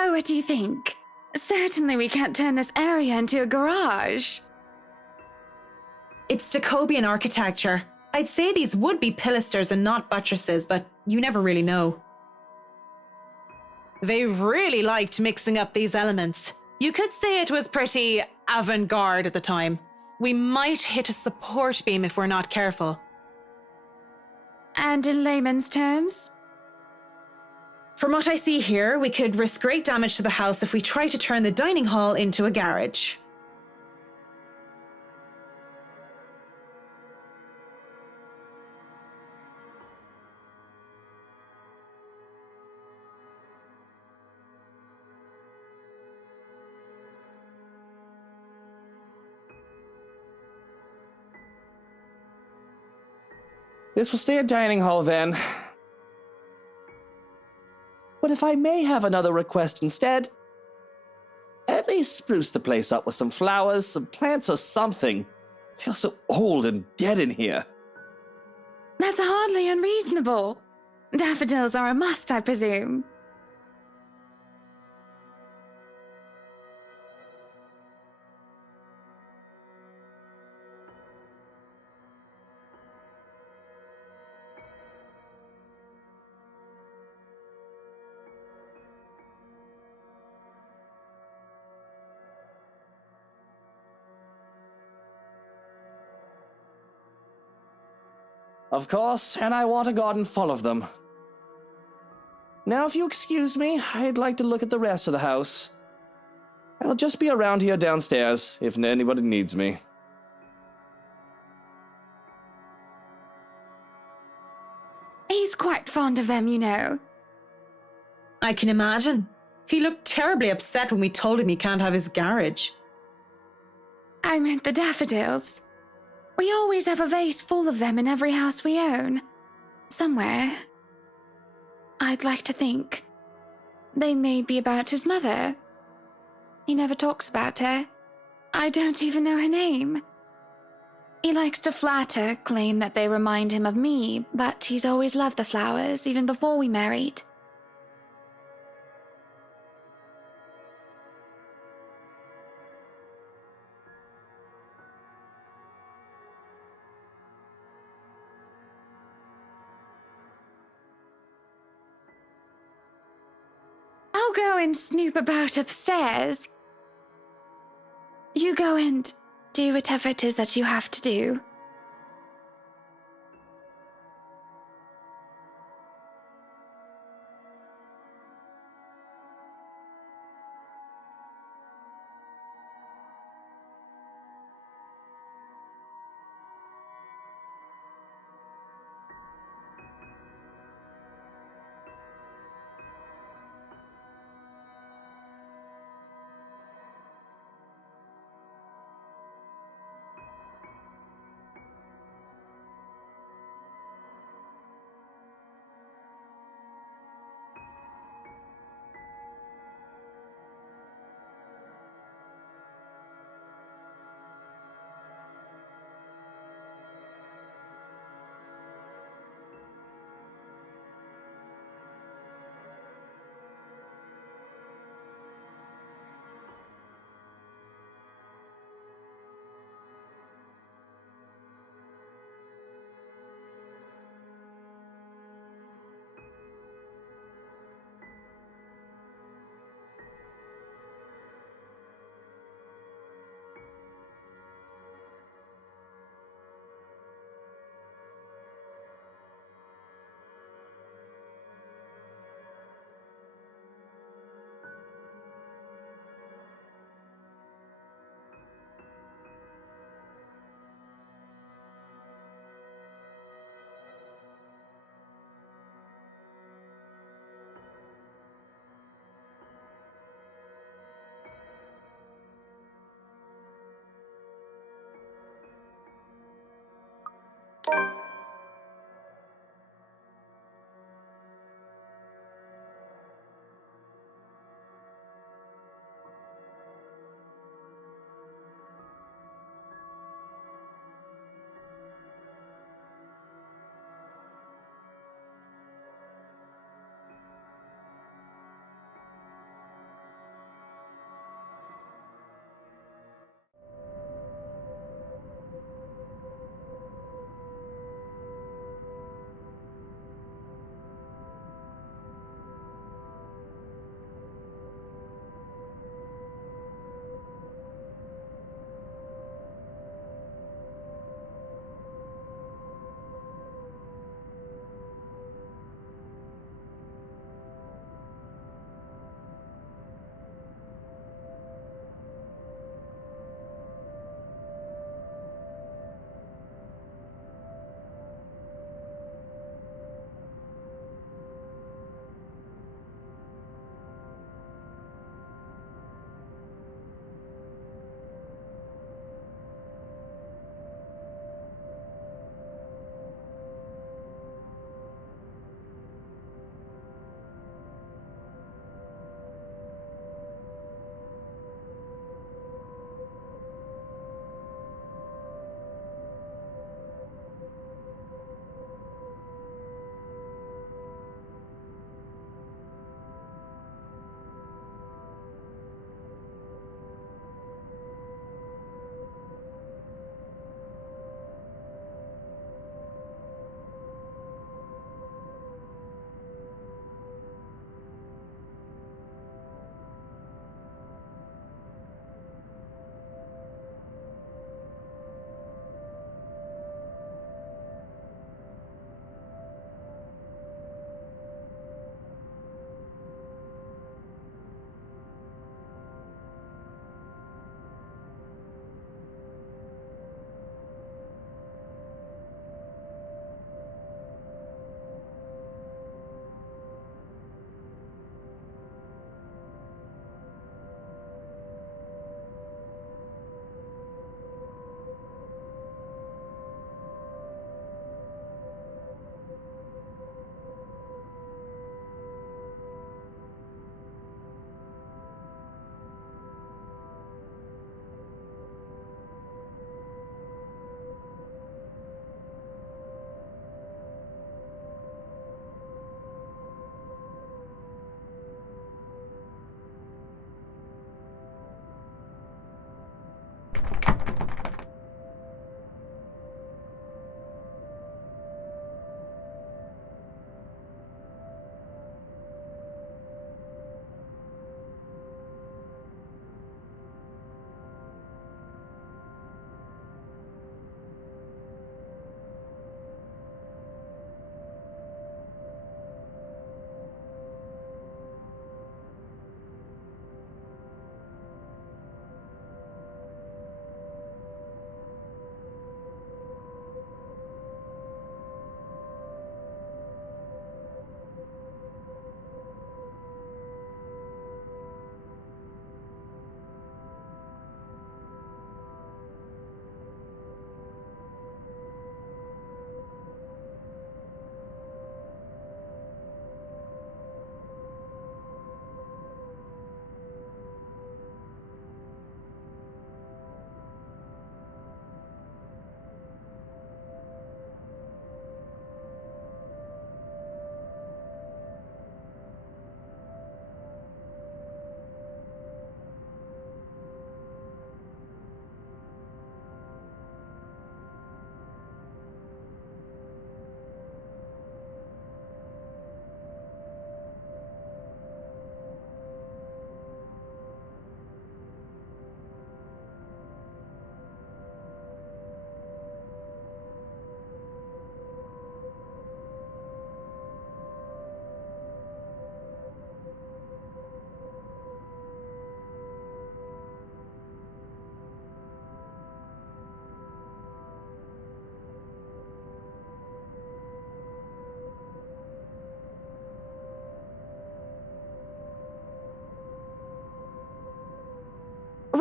So what do you think? Certainly we can't turn this area into a garage. It's Jacobean architecture. I'd say these would be pilasters and not buttresses, but you never really know. They really liked mixing up these elements. You could say it was pretty avant-garde at the time. We might hit a support beam if we're not careful. And in layman's terms? From what I see here, we could risk great damage to the house if we try to turn the dining hall into a garage. This will stay a dining hall then. But if I may have another request instead, at least spruce the place up with some flowers, some plants or something. It feels so old and dead in here. That's hardly unreasonable. Daffodils are a must, I presume. Of course, and I want a garden full of them. Now, if you excuse me, I'd like to look at the rest of the house. I'll just be around here downstairs if anybody needs me. He's quite fond of them, you know. I can imagine. He looked terribly upset when we told him he can't have his garage. I meant the daffodils. We always have a vase full of them in every house we own. Somewhere. I'd like to think. They may be about his mother. He never talks about her. I don't even know her name. He likes to flatter, claim that they remind him of me, but he's always loved the flowers, even before we married. I'll go and snoop about upstairs. You go and do whatever it is that you have to do.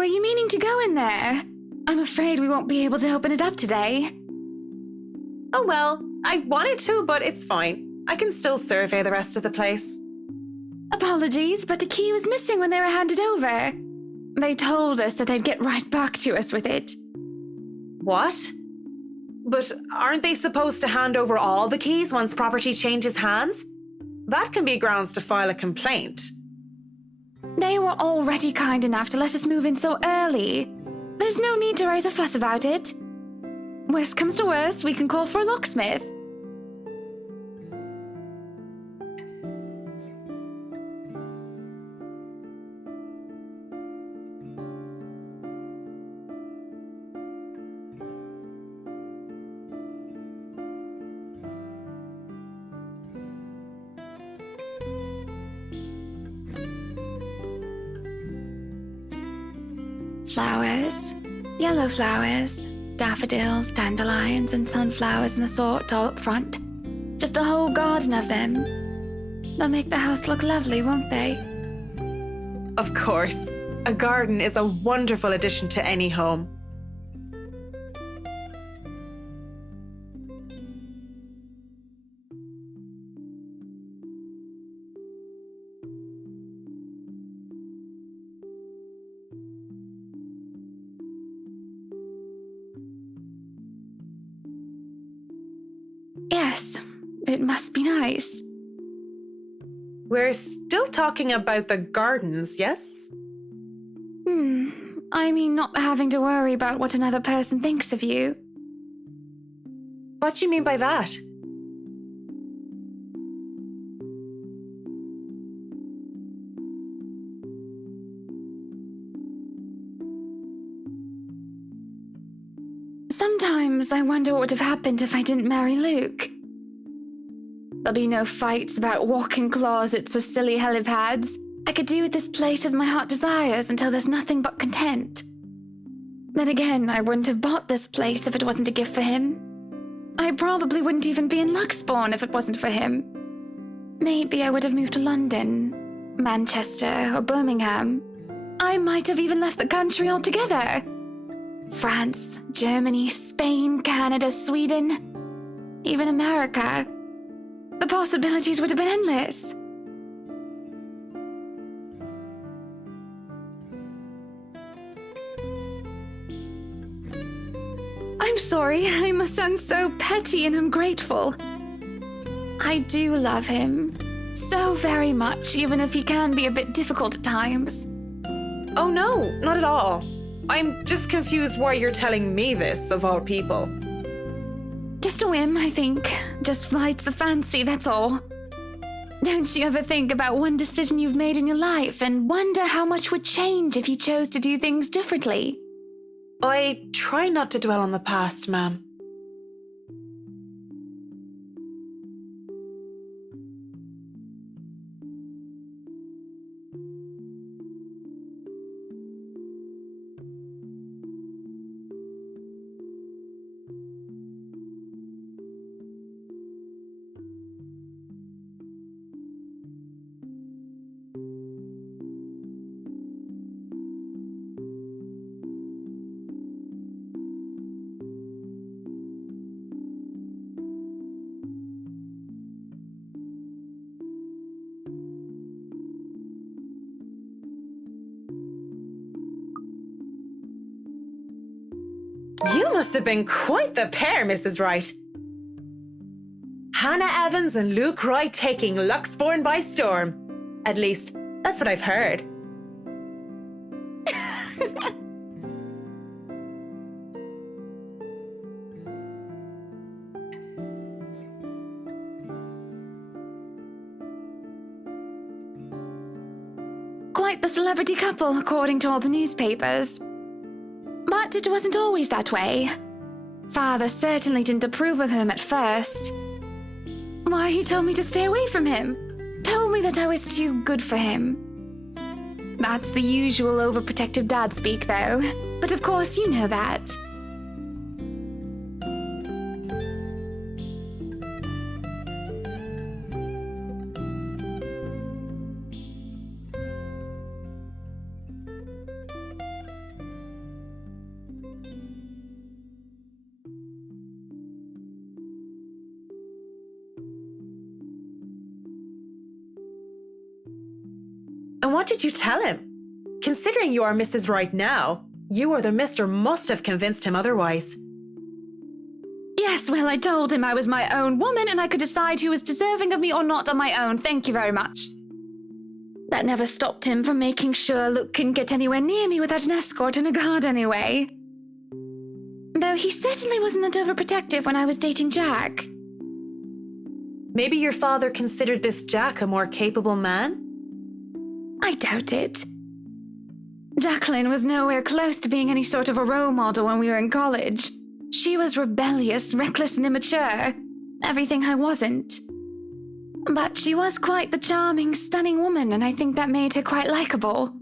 you meaning to go in there? I'm afraid we won't be able to open it up today. Oh well, I wanted to, but it's fine. I can still survey the rest of the place. Apologies, but the key was missing when they were handed over. They told us that they'd get right back to us with it. What? But aren't they supposed to hand over all the keys once property changes hands? That can be grounds to file a complaint. They were already kind enough to let us move in so early. There's no need to raise a fuss about it. Worst comes to worst, we can call for a locksmith. Flowers, yellow flowers, daffodils, dandelions, and sunflowers and the sort all up front. Just a whole garden of them. They'll make the house look lovely, won't they? Of course. A garden is a wonderful addition to any home. Yes, it must be nice. We're still talking about the gardens, yes? I mean, not having to worry about what another person thinks of you. What do you mean by that? Sometimes I wonder what would have happened if I didn't marry Luke. There'll be no fights about walk-in closets or silly helipads. I could do with this place as my heart desires until there's nothing but content. Then again, I wouldn't have bought this place if it wasn't a gift for him. I probably wouldn't even be in Luxbourne if it wasn't for him. Maybe I would have moved to London, Manchester, or Birmingham. I might have even left the country altogether. France, Germany, Spain, Canada, Sweden, even America. The possibilities would have been endless. I'm sorry, I must sound so petty and ungrateful. I do love him. So very much, even if he can be a bit difficult at times. Oh no, not at all. I'm just confused why you're telling me this, of all people. Just a whim, I think. Just flights of fancy, that's all. Don't you ever think about one decision you've made in your life and wonder how much would change if you chose to do things differently? I try not to dwell on the past, ma'am. You must have been quite the pair, Mrs. Wright. Hannah Evans and Luke Wright taking Luxbourne by storm. At least, that's what I've heard. Quite the celebrity couple, according to all the newspapers. But it wasn't always that way. Father certainly didn't approve of him at first. Why, he told me to stay away from him. Told me that I was too good for him. That's the usual overprotective dad speak, though. But of course you know that. what did you tell him? Considering you are Mrs. Wright now, you or the mister must have convinced him otherwise. Yes, well, I told him I was my own woman and I could decide who was deserving of me or not on my own. Thank you very much. That never stopped him from making sure Luke couldn't get anywhere near me without an escort and a guard anyway. Though he certainly wasn't that overprotective when I was dating Jack. Maybe your father considered this Jack a more capable man? I doubt it. Jacqueline was nowhere close to being any sort of a role model when we were in college. She was rebellious, reckless, and immature. Everything I wasn't. But she was quite the charming, stunning woman, and I think that made her quite likable.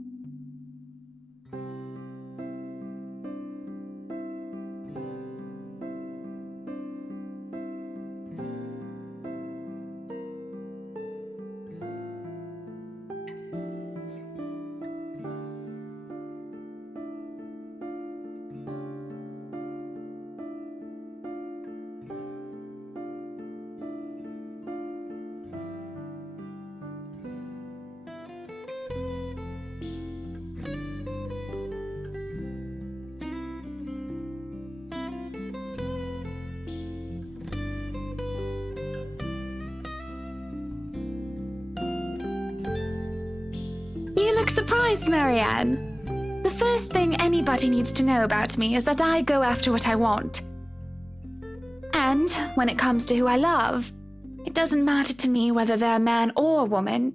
You look surprised, Marianne. The first thing anybody needs to know about me is that I go after what I want. And when it comes to who I love, it doesn't matter to me whether they're a man or a woman.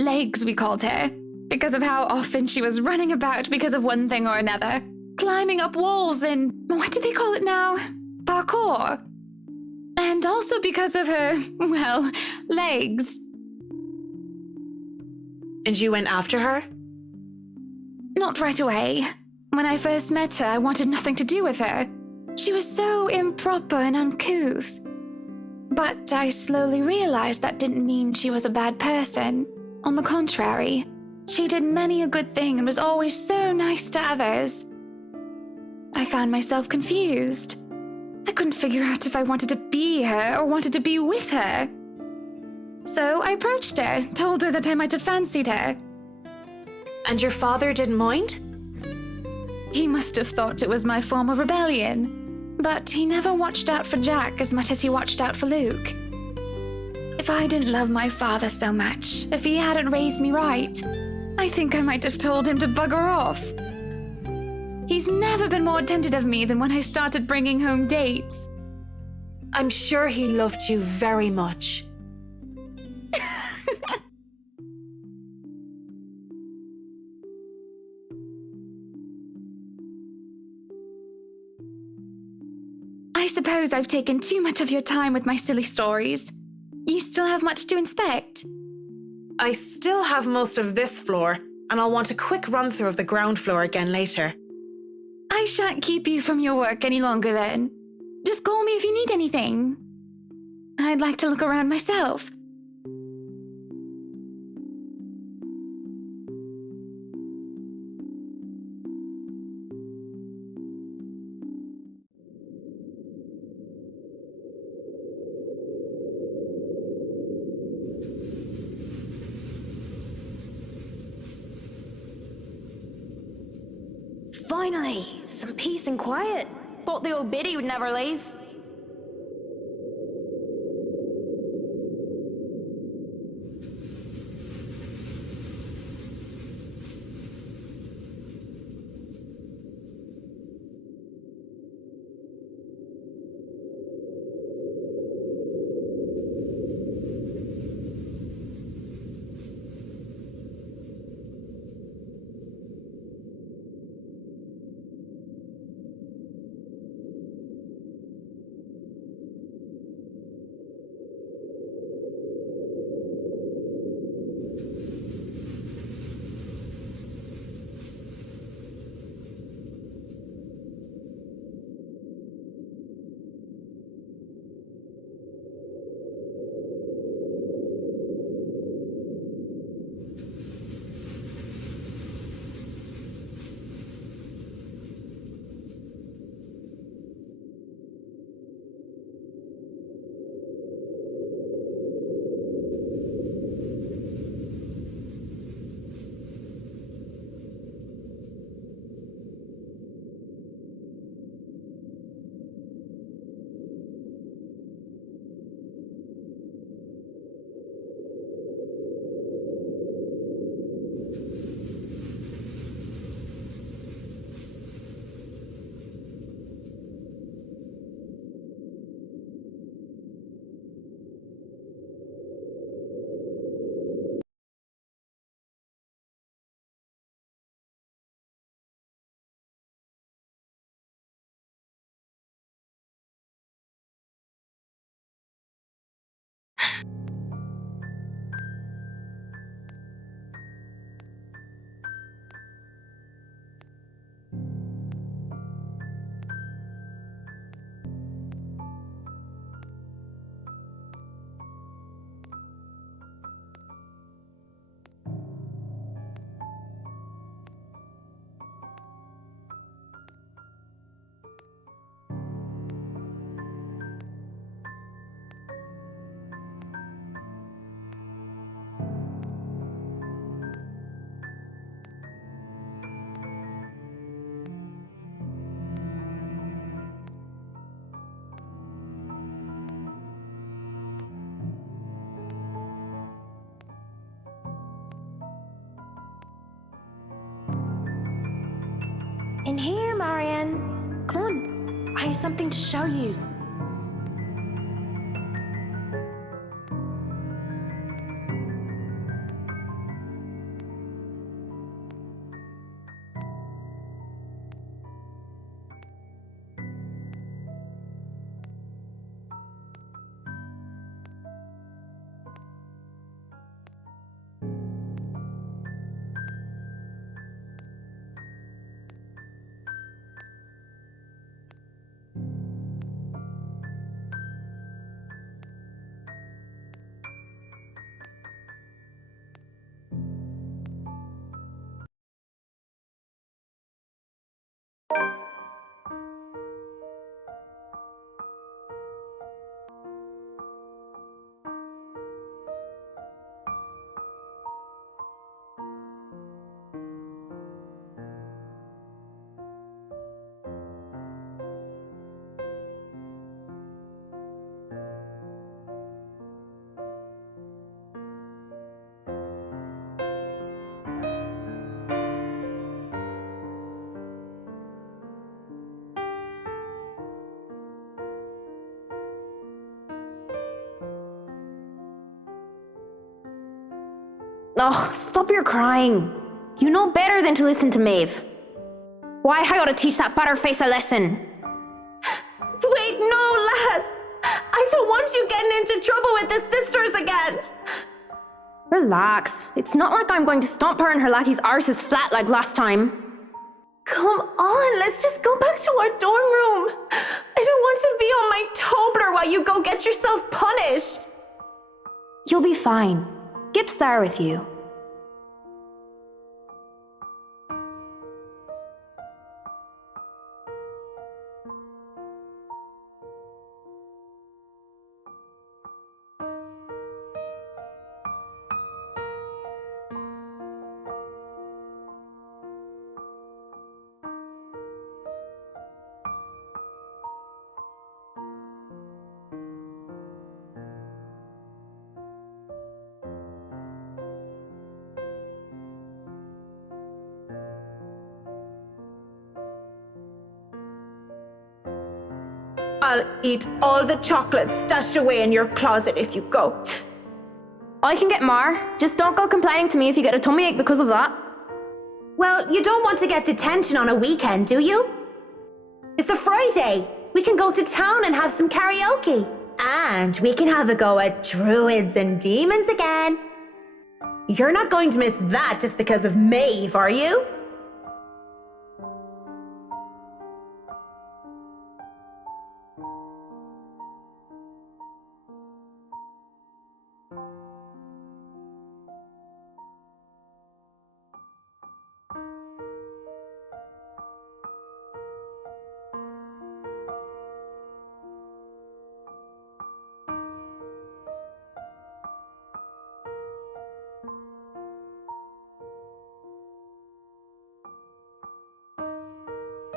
Legs, we called her, because of how often she was running about because of one thing or another, climbing up walls and, what do they call it now? Parkour. And also because of her, well, legs. And you went after her? Not right away. When I first met her, I wanted nothing to do with her. She was so improper and uncouth. But I slowly realized that didn't mean she was a bad person. On the contrary, she did many a good thing and was always so nice to others. I found myself confused. I couldn't figure out if I wanted to be her or wanted to be with her. So I approached her, told her that I might have fancied her. And your father didn't mind? He must have thought it was my form of rebellion, but he never watched out for Jack as much as he watched out for Luke. If I didn't love my father so much, if he hadn't raised me right, I think I might have told him to bugger off. He's never been more attentive of me than when I started bringing home dates. I'm sure he loved you very much. I suppose I've taken too much of your time with my silly stories. You still have much to inspect? I still have most of this floor, and I'll want a quick run-through of the ground floor again later. I shan't keep you from your work any longer then. Just call me if you need anything. I'd like to look around myself. Finally, some peace and quiet. Thought the old biddy would never leave. I have something to show you. Ugh, stop your crying. You know better than to listen to Maeve. Why, I ought to teach that butterface a lesson. Wait, no, lass! I don't want you getting into trouble with the sisters again! Relax. It's not like I'm going to stomp her and her lackey's arses flat like last time. Come on, let's just go back to our dorm room. I don't want to be on my Tobler while you go get yourself punished. You'll be fine. Gip's there with you. I'll eat all the chocolates stashed away in your closet if you go. I can get more. Just don't go complaining to me if you get a tummy ache because of that. Well, you don't want to get detention on a weekend, do you? It's a Friday. We can go to town and have some karaoke. And we can have a go at druids and demons again. You're not going to miss that just because of Maeve, are you?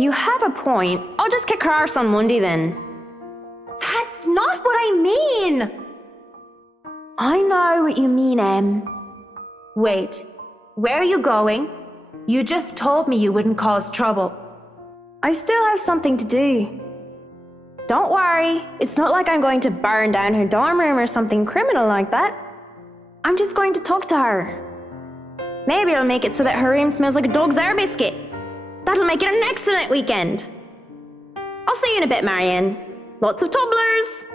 You have a point. I'll just kick her arse on Monday then. That's not what I mean! I know what you mean, Em. Wait, where are you going? You just told me you wouldn't cause trouble. I still have something to do. Don't worry, it's not like I'm going to burn down her dorm room or something criminal like that. I'm just going to talk to her. Maybe I'll make it so that her room smells like a dog's air biscuit. That'll make it an excellent weekend. I'll see you in a bit, Marianne. Lots of tumblers.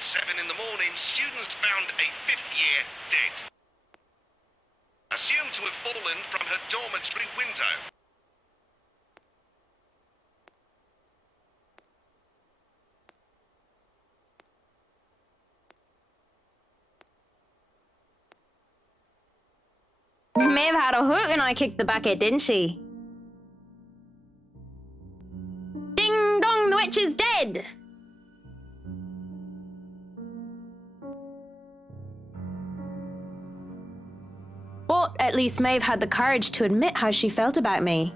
at 7 in the morning, students found a 5th year dead. Assumed to have fallen from her dormitory window. Maeve had a hoot and I kicked the bucket, didn't she? Ding dong, the witch is dead! But at least Maeve had the courage to admit how she felt about me.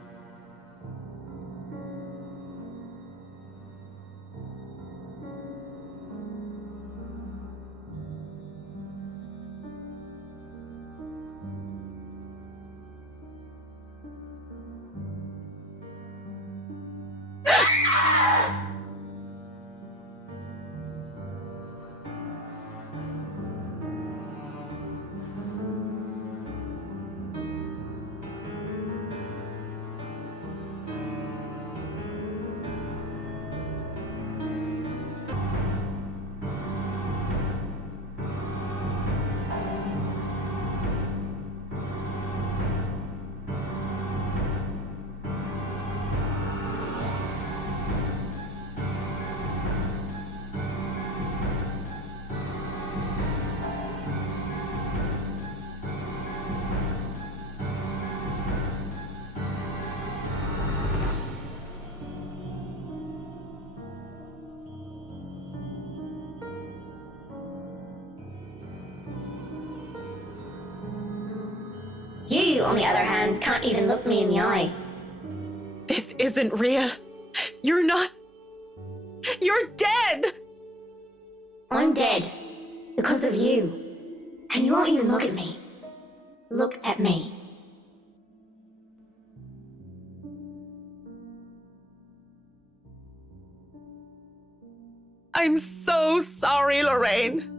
You, on the other hand, can't even look me in the eye. This isn't real. You're not. You're dead! I'm dead. Because of you. And you won't even look at me. Look at me. I'm so sorry, Lorraine.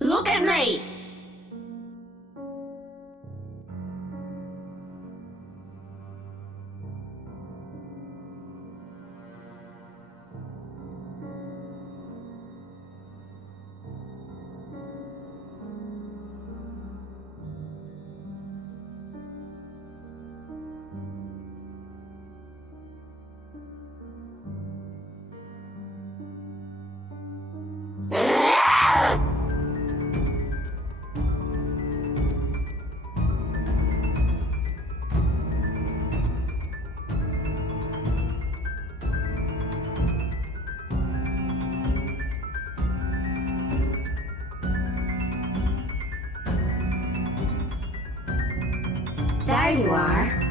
Look at me! There you are.